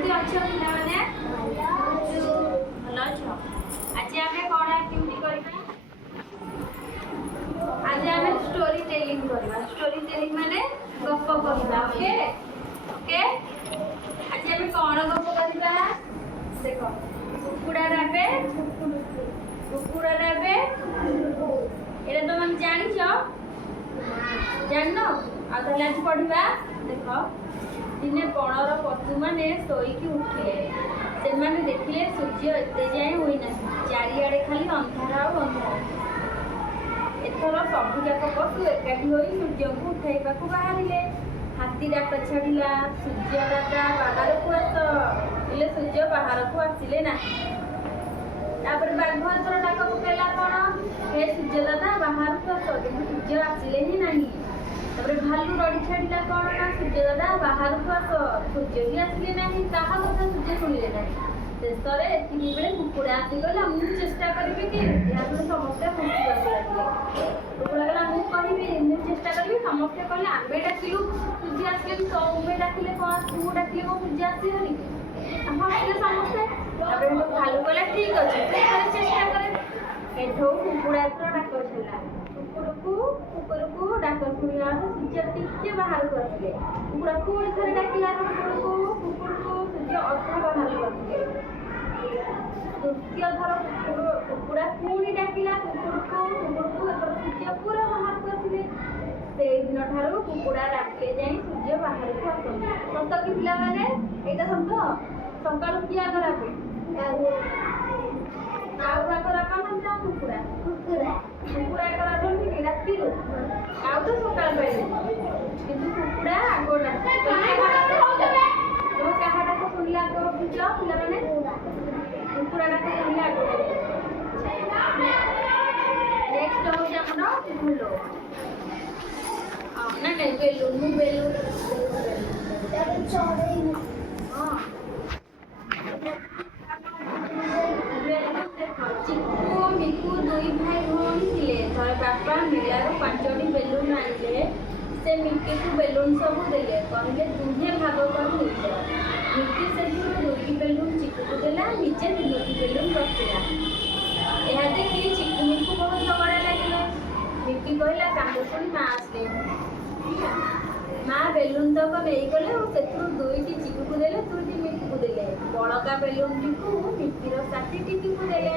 କେମିତି ଅଛ ପିଲାମାନେ? ଭଲ ଅଛ? ଆଜି ଆମେ କ'ଣ ଆକ୍ଟିଭିଟି କରିବା? ଆଜି ଆମେ ଷ୍ଟୋରି ଟେଲିଂ କରିବା। ଷ୍ଟୋରି ଟେଲିଂ ମାନେ ଗପ କହିବା। Okay okay. ଆଜି ଆମେ କ'ଣ ଗପ କରିବା? ଦେଖ, କୁକୁଡ଼ା ରାବେ କୁକୁଡ଼ା ରାବେ। ଏଇଟା ତମେ ଜାଣିଛ? ଜାଣିନ? ଆଉ ତାହେଲେ ଆଜି ପଢିବା। ଦେଖ, ଦିନେ ବଣର ପଶୁମାନେ ଶୋଇକି ଉଠିଲେ। ସେମାନେ ଦେଖିଲେ ସୂର୍ଯ୍ୟ ଏତେ ଯାଏଁ ହୋଇନାହିଁ। ଚାରିଆଡ଼େ ଖାଲି ଅନ୍ଧାର ଆଉ ଅନ୍ଧାର। ଏଥର ସବୁଯାକ ପଶୁ ଏକାଠି ହୋଇ ସୂର୍ଯ୍ୟଙ୍କୁ ଉଠାଇବାକୁ ବାହାରିଲେ। ହାତୀ ଡାକ ଛାଡ଼ିଲା, ସୂର୍ଯ୍ୟ ଦାଦା ବାହାରକୁ ଆସ। ହେଲେ ସୂର୍ଯ୍ୟ ବାହାରକୁ ଆସିଲେ ନାହିଁ। ତାପରେ ବାଘ ଏଥର ଡାକ ପକେଇଲା, କ'ଣ? ହେ ସୂର୍ଯ୍ୟ ଦାଦା ବାହାରକୁ ଆସ। କିନ୍ତୁ ସୂର୍ଯ୍ୟ ଆସିଲେ ହିଁ ନାହିଁ। ତାପରେ ଭାଲୁ ରଡ଼ି ଛାଡ଼ିଲା, କ'ଣ? ନା ସୂର୍ଯ୍ୟ ଦାଦା ବାହାରକୁ ଆସ। ସୂର୍ଯ୍ୟ ବି ଆସିଲେ ନାହିଁ। କାହା କଥା ସୂର୍ଯ୍ୟ ଶୁଣିଲେ ନାହିଁ। ଶେଷରେ ଏତିକି ବେଳେ କୁକୁଡ଼ା ଆସିଗଲା, ମୁଁ ଚେଷ୍ଟା କରିବି କି? ଏହା ଶୁଣି ସମସ୍ତେ ହସିବାକୁ ଲାଗିଲେ। କୁକୁଡ଼ା କହିଲା, ମୁଁ କହିବି, ମୁଁ ଚେଷ୍ଟା କରିବି। ସମସ୍ତେ କହିଲେ, ଆମେ ଡାକିଲୁ ସୂର୍ଯ୍ୟ ଆସିଲେନି, ତମେ ଡାକିଲେ କ'ଣ? ତୁ ଡାକିଲେ କ'ଣ ସୂର୍ଯ୍ୟ ଆସିବନି? ହସିଲେ ସମସ୍ତେ। ତାପରେ ଭାଲୁ କହିଲା, ଠିକ୍ ଅଛି, ତୁ ଥରେ ଚେଷ୍ଟା କରେ। ଏଠୁ କୁକୁଡ଼ା ଏଥର ଡାକ ଛାଡ଼ିଲା। କୁକୁରକୁ ଡାକ ଶୁଣିଲା ସୂର୍ଯ୍ୟ ଟିକେ ବାହାରକୁ ଆସିଲେ। କୁକୁଡ଼ା ପୁଣି ଥରେ ଡାକିଲା କୁକୁରକୁ ସୂର୍ଯ୍ୟ ଅଧା ବାହାରକୁ ଆସିଲେ। ତୃତୀୟ ଥର କୁକୁଡ଼ା ପୁଣି ଡାକିଲା କୁକୁରକୁ ଏଥର ସୂର୍ଯ୍ୟ ପୁରା ବାହାରକୁ ଆସିଲେ। ସେଇଦିନ ଠାରୁ କୁକୁଡ଼ା ଡାକିଲେ ଯାଇ ସୂର୍ଯ୍ୟ ବାହାରକୁ ଆସନ୍ତି। ସତ କି ପିଲାମାନେ? ଏଇଟା ସତ। ସକାଳୁ କିଏ ଆଗ ଡାକେ? କାଉ ଆଗ ଡାକନ୍ତି ନା କୁକୁଡ଼ା? କୁକୁଡ଼ା ଆଗ ଡାକନ୍ତି କି ରାତିରୁ? କାଉ ତ ସକାଳ ପାଇଲେ, କିନ୍ତୁ କୁକୁଡ଼ା ଆଗ ଡାକେ। ତମେ କାହା ଡାକ ଶୁଣିଲେ ଆଗ ରଖୁଛ ପିଲାମାନେ? କୁକୁଡ଼ା ଡାକ ଶୁଣିଲେ ଆଗ ରଖୁଛ। ନେକ୍ସଟ ହେଉଛି ଆମର ଭୁଲ। ନାଇଁ ବେଲୁନ। ଚିକୁ ଓ ମିକୁ ଦୁଇ ଭାଇ ଭଉଣୀ ଥିଲେ। ଥରେ ବାପା ମେଳାରୁ 5ଟି ବେଲୁନ ଆଣିଲେ। ସେ ମିକିକୁ ବେଲୁନ ସବୁ ଦେଲେ। କହିଲେ, ଦୁହେଁ ଭାଗ କରି ନେଇଯାଅ। ମିକି ସେଥିରୁ 2ଟି ବେଲୁନ ଚିକୁକୁ ଦେଲା, ନିଜେ 3ଟି ବେଲୁନ ରଖିଲା। ଏହା ଦେଖି ଚିକୁ ମିକୁ ବହୁତ ଝଗଡ଼ା ଲାଗିଲେ। ମିକି କହିଲା, କାନ୍ଦ ଶୁଣି ମା ଆସିଲେ। ମା ବେଲୁନ ତକ ନେଇଗଲେ ଓ ସେଥିରୁ 2ଟି ଚିକୁକୁ ଦେଲେ, 2ଟି ମିକିକୁ ଦେଲେ। ବଳକା ବେଲୁନଟିକୁ ମିକିର ସାଥୀ ଟିକିକୁ ଦେଲେ।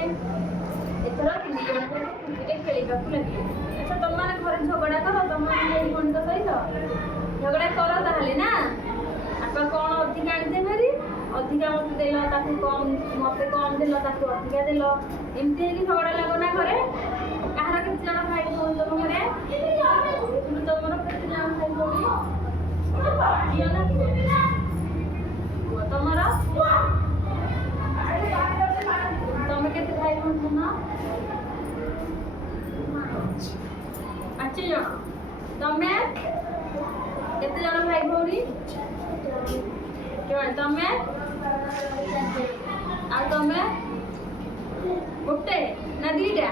ଏଥର 3 ଜଣ ଖୁସିରେ ଖେଳିବାକୁ ଲାଗିଲେ। ଆଚ୍ଛା, ତମମାନେ ଘରେ ଝଗଡ଼ା କର ତମ ଭାଇ ଭଉଣୀଙ୍କ ସହିତ? ଝଗଡ଼ା କର ତାହେଲେ ନା? ବାପା କ'ଣ ଅଧିକା ଆଣିଦେବେ ଭାରି? ଅଧିକା ମୋତେ ଦେଲ, ତାକୁ କମ୍, ମୋତେ କମ୍ ଦେଲ, ତାକୁ ଅଧିକା ଦେଲ। ଏମିତି ହେଇକି ଝଗଡ଼ା ଲାଗो ନା ଘରେ? କାହାର କେତେ ଜଣ ଭାଇ ଭଉଣୀ ତମ ଘରେ? ତମର କେତେ ଜଣ ଭାଇ ଭଉଣୀ? ଝିଅ ନା ପୁଅ? ତମର? ତମେ କେତେ ଭାଇ ଭଉଣୀ ତମ? 5 ଜଣ। ତମେ କେତେ ଜଣ ଭାଇ ଭଉଣୀ? ତମେ? ଆଉ ତମେ? ଗୋଟେ ନା 2ଟା?